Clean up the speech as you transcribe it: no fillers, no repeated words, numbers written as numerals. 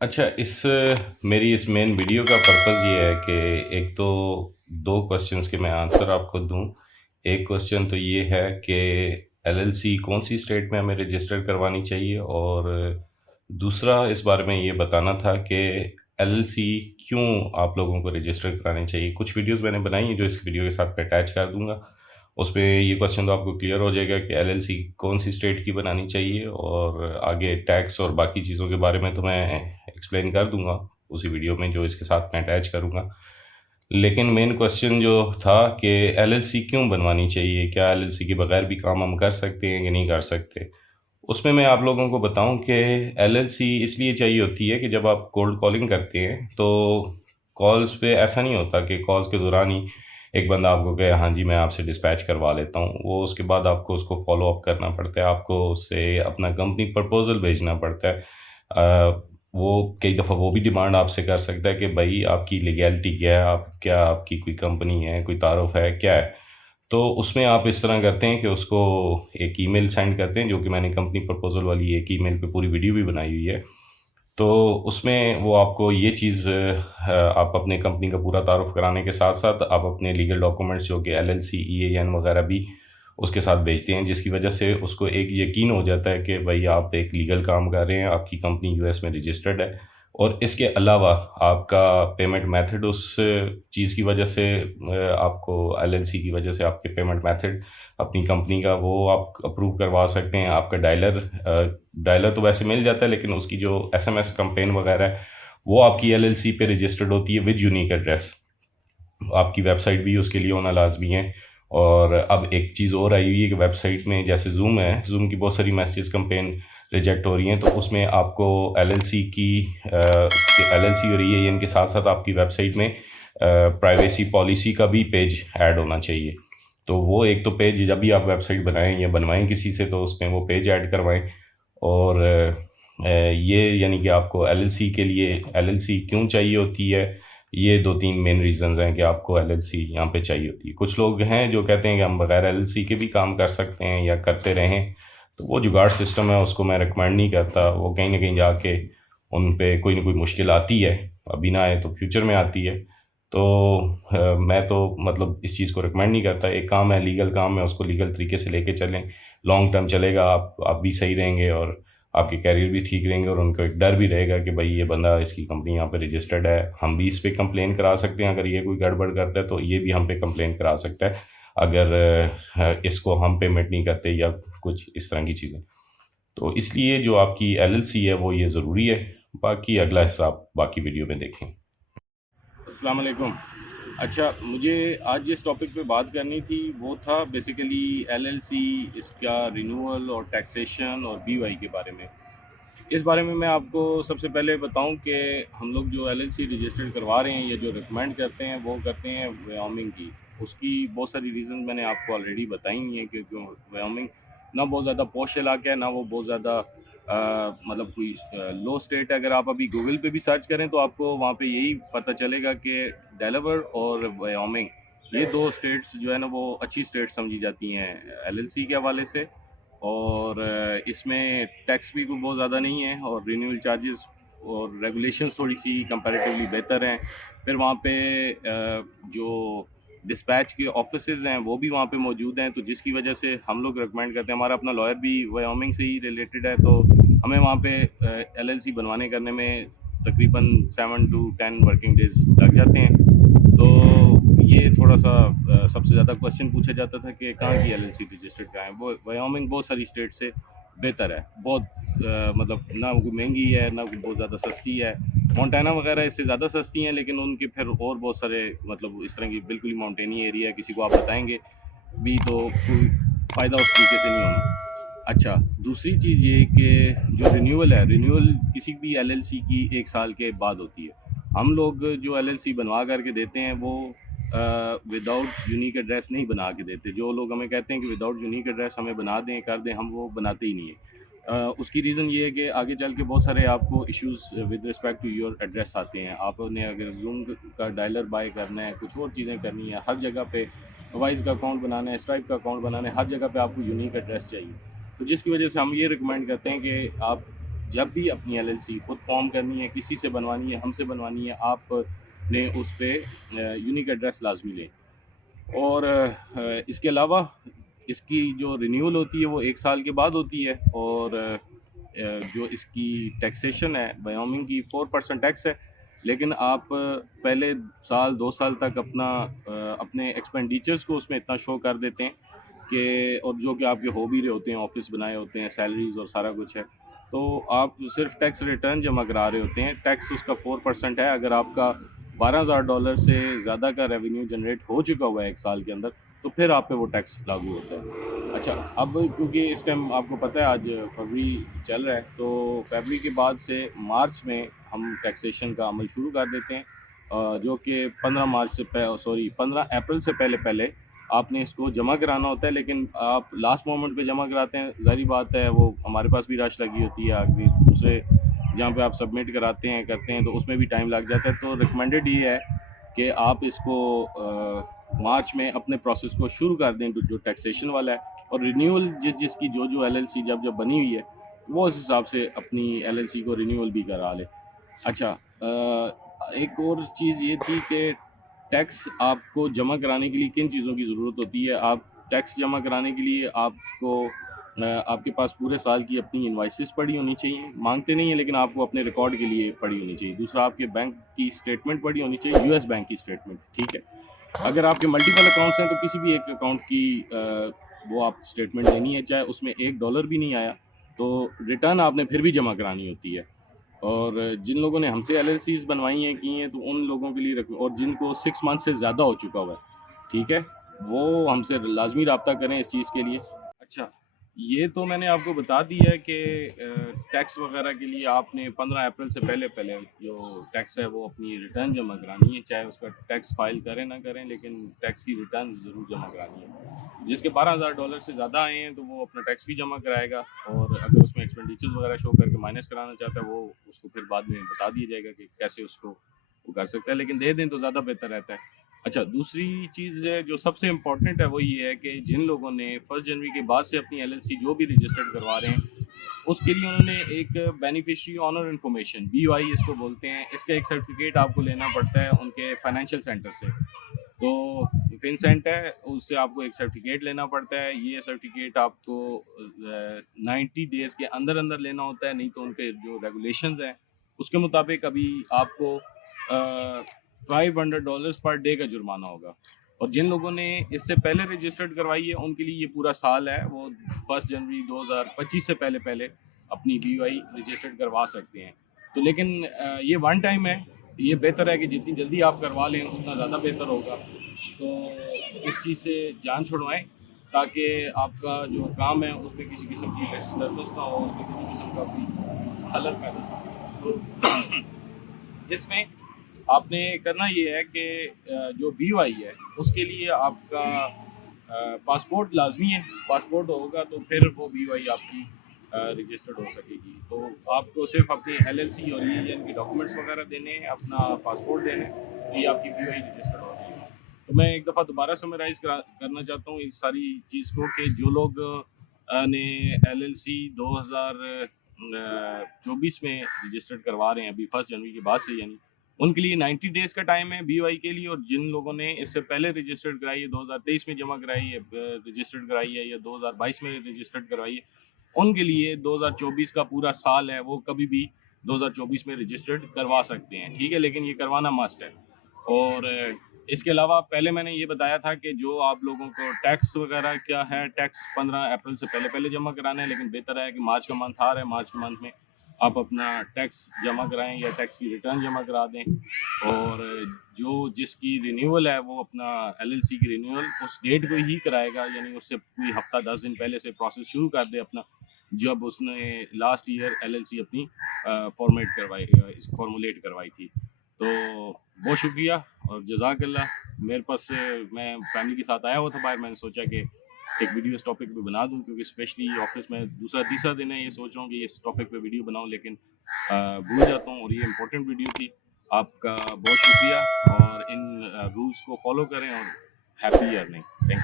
अच्छा, मेरी इस मेन वीडियो का पर्पज़ ये है कि एक तो 2 क्वेश्चंस के मैं आंसर आपको दूँ। एक क्वेश्चन तो ये है कि एलएलसी कौन-सी स्टेट में हमें रजिस्टर करवानी चाहिए, और दूसरा इस बारे में ये बताना था कि एलएलसी क्यों आप लोगों को रजिस्टर करानी चाहिए। कुछ वीडियोज़ मैंने बनाई हैं जो इस वीडियो के साथ मैं अटैच कर दूँगा। उसपे ये क्वेश्चन तो आपको क्लियर हो जाएगा कि एलएलसी कौन-सी स्टेट की बनानी चाहिए, और आगे टैक्स और बाकी चीज़ों के बारे में तो मैं एक्सप्लेन कर दूँगा उसी वीडियो में जो इसके साथ मैं अटैच करूँगा। लेकिन मेन क्वेश्चन जो था कि एलएलसी क्यों बनवानी चाहिए? क्या एलएलसी के बगैर भी काम हम कर सकते हैं कि नहीं कर सकते? उसमें मैं आप लोगों को बताऊँ कि एलएलसी इसलिए चाहिए होती है कि जब आप कोल्ड कॉलिंग करते हैं, तो कॉल्स पे ऐसा नहीं होता कि कॉल्स के दौरान ही एक बंदा आपको कहे, हाँ जी, मैं आपसे डिस्पैच करवा लेता हूँ। वो उसके बाद आपको उसको फ़ॉलो अप करना पड़ता है, आपको उससे अपना कंपनी प्रपोज़ल भेजना पड़ता है। वो कई दफ़ा वो भी डिमांड आपसे कर सकता है कि भई आपकी लीगैलिटी क्या है? आपकी कोई कंपनी है, कोई तारुफ़ है, क्या है? तो उसमें आप इस तरह करते हैं कि उसको एक ईमेल सेंड करते हैं, जो कि मैंने कंपनी प्रपोज़ल वाली एक ईमेल पे पूरी वीडियो भी बनाई हुई है। तो उसमें वो आपको ये चीज़ आप अपने कंपनी का पूरा तारुफ़ कराने के साथ-साथ आप अपने लीगल डॉक्यूमेंट्स जो कि एलएलसी, ईएएन वगैरह भी उसके साथ भेजते हैं, जिसकी वजह से उसको एक यकीन हो जाता है कि भई आप एक लीगल काम कर रहे हैं, आपकी कंपनी यूएस में रजिस्टर्ड है। और इसके अलावा आपका पेमेंट मेथड उस चीज़ की वजह से आपको एलएलसी की वजह से आपके पेमेंट मेथड अपनी कंपनी का वो आप अप्रूव करवा सकते हैं। आपका डायलर तो वैसे मिल जाता है, लेकिन उसकी जो एसएमएस कैंपेन वगैरह है, वो आपकी एलएलसी पे रजिस्टर्ड होती है विद यूनिक एड्रेस। आपकी वेबसाइट भी उसके लिए होना लाज़मी है। और अब एक चीज़ और आई हुई है कि वेबसाइट में जैसे ज़ूम है, ज़ूम की बहुत सारी मैसेज कैंपेन रिजेक्ट हो रही हैं, तो उसमें आपको एलएलसी और ईएएन के साथ-साथ आपकी वेबसाइट में प्राइवेसी पॉलिसी का भी पेज ऐड होना चाहिए। तो वो एक तो पेज जब भी आप वेबसाइट बनाएँ या बनवाएँ किसी से, तो उसमें वो पेज ऐड करवाएँ। और ये यानी कि आपको एलएलसी के लिए एलएलसी क्यों चाहिए होती है, ये 2-3 मेन रीज़न्स हैं कि आपको एलएलसी यहाँ पे चाहिए होती है। कुछ लोग हैं जो कहते हैं कि हम बगैर एलएलसी के भी काम कर सकते हैं या करते रहें, तो वो जुगाड़ सिस्टम है, उसको मैं रिकमेंड नहीं करता। वो कहीं न कहीं जाके उन पे कोई न कोई मुश्किल आती है, अभी ना आए तो फ्यूचर में आती है। तो मैं तो मतलब इस चीज़ को रिकमेंड नहीं करता। एक काम है, लीगल काम है, उसको लीगल तरीके से लेके चलें, लॉन्ग टर्म चलेगा, आप भी सही रहेंगे और आपके करियर भी ठीक रहेंगे, और उनको एक डर भी रहेगा कि भाई ये बंदा, इसकी कंपनी यहाँ पे रजिस्टर्ड है, हम भी इस पे कंप्लेन करा सकते हैं। अगर ये कोई गड़बड़ करता है तो ये भी हम पे कंप्लेन करा सकता है, अगर इसको हम पेमेंट नहीं करते या कुछ इस तरह की चीज़ें। तो इसलिए जो आपकी एलएलसी है वो ये ज़रूरी है। बाकी अगला हिसाब बाकी वीडियो में देखें। अस्सलाम वालेकुम। अच्छा, मुझे आज जिस टॉपिक पे बात करनी थी वो था बेसिकली एलएलसी, इसका रिन्यूअल और टैक्सेशन और बीवाई के बारे में। इस बारे में मैं आपको सबसे पहले बताऊं कि हम लोग जो एलएलसी रजिस्टर्ड करवा रहे हैं या जो रिकमेंड करते हैं वो करते हैं वायोमिंग की। उसकी बहुत सारी रीज़न मैंने आपको ऑलरेडी बताई हुई हैं, क्योंकि वायोमिंग ना बहुत ज़्यादा पॉश इलाका है, ना वो बहुत ज़्यादा मतलब कोई लो स्टेट है। अगर आप अभी गूगल पे भी सर्च करें तो आपको वहाँ पे यही पता चलेगा कि डेलावेयर और वायोमिंग, ये दो स्टेट्स जो है ना वो अच्छी स्टेट समझी जाती हैं एलएलसी के हवाले से। और इसमें टैक्स भी कोई बहुत ज़्यादा नहीं है, और रिन्यूअल चार्जेस और रेगुलेशंस थोड़ी सी कंपैरेटिवली बेहतर हैं। फिर वहाँ पे जो डिस्पैच के ऑफिसेज हैं वो भी वहाँ पे मौजूद हैं, तो जिसकी वजह से हम लोग रिकमेंड करते हैं। हमारा अपना लॉयर भी वायोमिंग से ही रिलेटेड है, तो हमें वहाँ पे एलएलसी बनवाने करने में तकरीबन 7 to 10 वर्किंग डेज लग जाते हैं। तो ये थोड़ा सा सबसे ज़्यादा क्वेश्चन पूछा जाता था कि कहाँ की एलएलसी रजिस्टर्ड कहाँ है। वो वायोमिंग बहुत सारी स्टेट से बेहतर है, बहुत मतलब ना कोई महंगी है ना कोई बहुत ज़्यादा सस्ती है। मोंटाना वगैरह इससे ज़्यादा सस्ती हैं, लेकिन उनके फिर और बहुत सारे मतलब इस तरह की बिल्कुल ही माउंटेनी एरिया है, किसी को आप बताएंगे भी तो कोई फ़ायदा उस तरीके से नहीं होना। अच्छा, दूसरी चीज़ ये कि जो रिन्यूअल है, रिन्यूअल किसी भी एलएलसी की 1 साल के बाद होती है। हम लोग जो एलएलसी बनवा करके देते हैं वो विदाउट यूनिक एड्रेस नहीं बना के देते। जो लोग हमें कहते हैं कि विदाउट यूनिक एड्रेस हमें बना दें, कर दें, हम वो बनाते ही नहीं हैं। उसकी रीज़न ये है कि आगे चल के बहुत सारे आपको issues with respect to your address आते हैं। आपने अगर ज़ूम का डायलर बाय करना है, कुछ और चीज़ें करनी है, हर जगह पे वाइज़ का अकाउंट बनाना है, स्ट्राइप का अकाउंट बनाना है, हर जगह पे आपको यूनिक एड्रेस चाहिए। तो जिसकी वजह से हम ये रिकमेंड करते हैं कि आप जब भी अपनी एलएलसी खुद फॉर्म करनी है, किसी से बनवानी है, हमसे बनवानी है, आपने उस पे यूनिक एड्रेस लाजमी लें। और इसके अलावा इसकी जो रिन्यूअल होती है वो 1 साल के बाद होती है। और जो इसकी टैक्सेशन है, वायोमिंग की 4% टैक्स है, लेकिन आप पहले साल 2 साल तक अपने एक्सपेंडिचर्स को उसमें इतना शो कर देते हैं कि, और जो कि आपके हो भी रहे होते हैं, ऑफिस बनाए होते हैं, सैलरीज और सारा कुछ है, तो आप सिर्फ टैक्स रिटर्न जमा करा रहे होते हैं। टैक्स उसका 4% है। अगर आपका $12,000 से ज़्यादा का रेवेन्यू जनरेट हो चुका हुआ है 1 साल के अंदर, तो फिर आप पे वो टैक्स लागू होता है। अच्छा, अब क्योंकि इस टाइम आपको पता है आज फरवरी चल रहा है, तो फरवरी के बाद से मार्च में हम टैक्सेशन का अमल शुरू कर देते हैं, जो कि 15 अप्रैल से पहले पहले आपने इसको जमा कराना होता है। लेकिन आप लास्ट मोमेंट पे जमा कराते हैं, ज़ाहिर बात है, वो हमारे पास भी रश लगी होती है, आगे दूसरे जहाँ पे आप सबमिट कराते हैं करते हैं तो उसमें भी टाइम लग जाता है। तो रिकमेंडेड ये है कि आप इसको मार्च में अपने प्रोसेस को शुरू कर दें, जो टैक्सेशन वाला है, और रिन्यूअल जिसकी जो एलएलसी जब बनी हुई है, वो उस हिसाब से अपनी एलएलसी को रिन्यूअल भी करा ले। अच्छा, एक और चीज़ ये थी कि टैक्स आपको जमा कराने के लिए किन चीज़ों की ज़रूरत होती है। आप टैक्स जमा कराने के लिए आपको आपके पास पूरे साल की अपनी इनवाइसेस पड़ी होनी चाहिए। मांगते नहीं है, लेकिन आपको अपने रिकॉर्ड के लिए पड़ी होनी चाहिए। दूसरा, आपके बैंक की स्टेटमेंट पड़ी होनी चाहिए, यूएस बैंक की स्टेटमेंट, ठीक है। अगर आपके मल्टीपल अकाउंट्स हैं तो किसी भी एक अकाउंट की वो आप स्टेटमेंट लेनी है, चाहे उसमें $1 भी नहीं आया, तो रिटर्न आपने फिर भी जमा करानी होती है। और जिन लोगों ने हमसे एलएलसीज बनवाई हैं, की हैं, तो उन लोगों के लिए और जिनको 6 मंथ से ज़्यादा हो चुका हुआ है, ठीक है, वो हमसे लाजमी रब्ता करें इस चीज़ के लिए। अच्छा, ये तो मैंने आपको बता दी है कि टैक्स वगैरह के लिए आपने 15 अप्रैल से पहले पहले जो टैक्स है वो अपनी रिटर्न जमा करानी है, चाहे उसका टैक्स फाइल करें ना करें, लेकिन टैक्स की रिटर्न ज़रूर जमा करानी है। जिसके $12,000 से ज़्यादा आए हैं तो वो अपना टैक्स भी जमा कराएगा, और अगर उसमें एक्सपेंडिचर्स वगैरह शो करके माइनस कराना चाहता है, वो उसको फिर बाद में बता दिया जाएगा कि कैसे उसको वो कर सकता है, लेकिन दे दें तो ज़्यादा बेहतर रहता है। अच्छा, दूसरी चीज़ है जो सबसे इम्पोर्टेंट है, वो ये है कि जिन लोगों ने 1 जनवरी के बाद से अपनी एलएलसी जो भी रजिस्टर्ड करवा रहे हैं, उसके लिए उन्होंने एक बेनिफिशियरी ऑनर इन्फॉर्मेशन, बीओआई इसको बोलते हैं, इसका एक सर्टिफिकेट आपको लेना पड़ता है उनके फाइनेंशियल सेंटर से। तो फिनसेंट है, उससे आपको एक सर्टिफिकेट लेना पड़ता है। ये सर्टिफिकेट आपको 90 डेज़ के अंदर अंदर लेना होता है, नहीं तो उनके जो रेगुलेशंस हैं उसके मुताबिक अभी आपको $500 पर डे का जुर्माना होगा। और जिन लोगों ने इससे पहले रजिस्टर्ड करवाई है, उनके लिए ये पूरा साल है, वो 1 जनवरी 2025 से पहले पहले अपनी बीओआई रजिस्टर्ड करवा सकते हैं। तो लेकिन ये वन टाइम है, ये बेहतर है कि जितनी जल्दी आप करवा लें उतना ज़्यादा बेहतर होगा। तो इस चीज़ से जान छुड़वाएं, ताकि आपका जो काम है उसमें किसी किस्म की डिस्टर्बेंस ना हो, उसमें किसी किस्म का कोई खलल पैदा ना हो। तो इसमें आपने करना ये है कि जो बीओआई है उसके लिए आपका पासपोर्ट लाजमी है। पासपोर्ट होगा तो फिर वो बीओआई आपकी रजिस्टर्ड हो सकेगी। तो आपको सिर्फ अपनी एलएलसी और ईएन के डॉक्यूमेंट्स वगैरह देने हैं, अपना पासपोर्ट देना है, तो ये आपकी बीओआई रजिस्टर्ड हो जाएगी। तो मैं एक दफ़ा दोबारा समराइज़ करना चाहता हूँ इस सारी चीज़ को, कि जो लोग ने एलएलसी 2024 में रजिस्टर्ड करवा रहे हैं अभी 1 जनवरी के बाद से, यानी उनके लिए 90 डेज़ का टाइम है बीओआई के लिए। और जिन लोगों ने इससे पहले रजिस्टर्ड कराई है, 2023 में जमा कराई है, रजिस्टर्ड कराई है, या 2022 में रजिस्टर्ड करवाई है, उनके लिए 2024 का पूरा साल है, वो कभी भी 2024 में रजिस्टर्ड करवा सकते हैं, ठीक है, लेकिन ये करवाना मस्ट है। और इसके अलावा पहले मैंने ये बताया था कि जो आप लोगों को टैक्स वगैरह क्या है, टैक्स 15 अप्रैल से पहले पहले जमा कराना है, लेकिन बेहतर है कि मार्च का मंथ आ रहा है, मार्च के मंथ में आप अपना टैक्स जमा कराएं या टैक्स की रिटर्न जमा करा दें। और जो जिसकी रिन्यूअल है वो अपना एलएलसी की रिन्यूअल उस डेट को ही कराएगा, यानी उससे कोई हफ्ता 10 दिन पहले से प्रोसेस शुरू कर दे अपना, जब उसने लास्ट ईयर एलएलसी अपनी फॉर्मुलेट करवाई थी। तो बहुत शुक्रिया और जज़ाकल्लाह। मेरे पास से मैं फैमिली के साथ आया हुआ था बाहर, मैंने सोचा कि एक वीडियो इस टॉपिक पे बना दूं, क्योंकि स्पेशली ऑफिस में दूसरा तीसरा दिन है, ये सोच रहा हूँ कि इस टॉपिक पे वीडियो बनाऊं, लेकिन भूल जाता हूँ, और ये इंपॉर्टेंट वीडियो थी। आपका बहुत शुक्रिया, और इन रूल्स को फॉलो करें, और हैप्पी अर्निंग। Thank you.